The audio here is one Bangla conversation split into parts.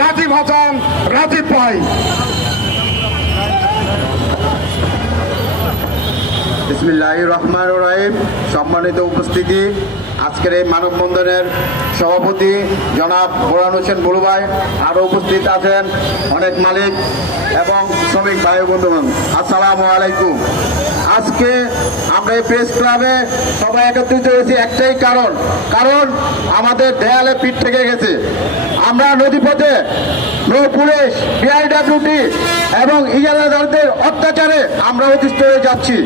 রাজীব হাসান রাজীব ভাই। বিসমিল্লাহির রহমানির রহিম। সম্মানিত উপস্থিতি, আজকের এই মানববন্ধনের সভাপতি জনাব বোরহান হোসেন বুলু ভাই, আরও উপস্থিত আছেন অনেক মালিক এবং শ্রমিক ভাই বন্ধুগণ, আসসালামু আলাইকুম। আজকে আমরা এই প্রেস ক্লাবে সবাই একত্রিত হয়েছি একটাই কারণ আমাদের দেয়ালে পিঠ থেকে গেছে। আমরা নদীপথে নৌ পুলিশ, বিআইডব্লিউটি এবং ইজারাদারদের অত্যাচারে আমরা অতিষ্ঠ হয়ে যাচ্ছি।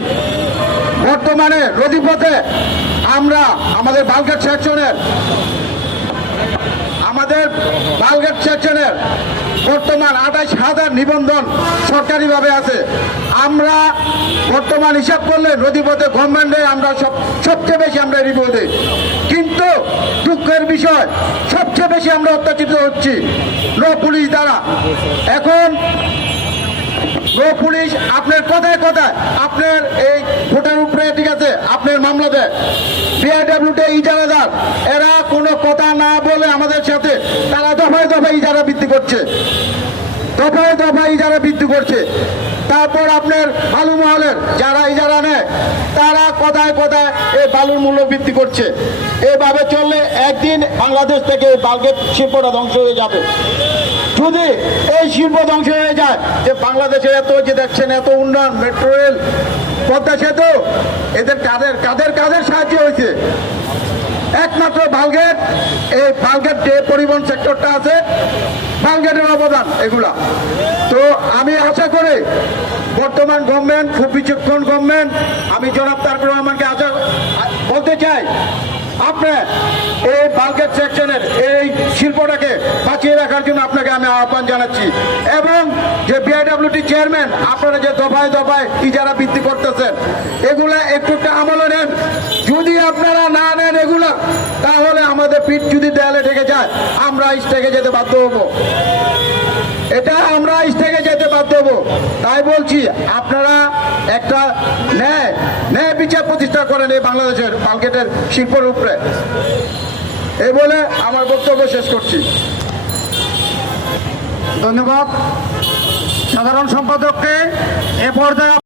বর্তমানে নদীপথে আমরা আমাদের বালঘাট সেকশনের বর্তমান 28,000 নিবন্ধন সরকারিভাবে আছে। আমরা বর্তমান হিসাব করলে নদীপথে গভর্নমেন্টে আমরা সবচেয়ে বেশি আমরা রিপোর্ট দিই, কিন্তু দুঃখের বিষয় সবচেয়ে বেশি আমরা অত্যাচারিত হচ্ছি নৌ পুলিশ দ্বারা। এখন নৌ পুলিশ আপনার কথায় আপনার এই ভোটের উপরে ঠিক আছে, আপনার মামলা দেয়। বিআইডব্লিউটি ইজারাদার এরা কোনো কথা না বলে আমাদের সাথে তারা দফায় ইজারা বৃদ্ধি করছে। তারপর আপনার বালু মহলের যারা ইজারা নেয় তারা কথায় এই বালুর মূল্য বৃদ্ধি করছে। এভাবে চললে একদিন বাংলাদেশ থেকে এই বালগেট শিল্পটা ধ্বংস হয়ে যাবে। যদি এই শিল্প ধ্বংস হয়ে যায়, যে বাংলাদেশে এত যে দেখছেন এত উন্নয়ন, মেট্রো রেল, পদ্মা সেতু, এদের কাদের সাহায্য হয়েছে? একমাত্র বালগেট, এই বালগেট যে পরিবহন সেক্টরটা আছে, বালগেটের অবদান এগুলা। তো আমি আশা করি বর্তমান গভর্নমেন্ট, খুব বিচক্ষণ গভর্নমেন্ট, আমি জনাব তারেক রহমানকে বলতে চাই, আপনি এই বালগেট সেকশনের এই শিল্পটাকে বাঁচিয়ে রাখার জন্য আপনাকে আমি আহ্বান জানাচ্ছি। এবং যে বিআইডব্লিউটি চেয়ারম্যান, আপনারা যে দফায় ইজারা বৃদ্ধি করতেছেন, এগুলা একটু আমলে নেন। যদি আপনারা না নেন এগুলা, তাহলে আমাদের পিঠ যদি দেয়ালে ঠেকে যায়, আমরা স্টেগে যেতে বাধ্য হবো। তাই বলছি, আপনারা একটা ন্যায় বিচার প্রতিষ্ঠা করেন এই বাংলাদেশের বালগেটের শিল্পের উপরে। এই বলে আমার বক্তব্য শেষ করছি। ধন্যবাদ সাধারণ সম্পাদককে। এ পর্যায়ে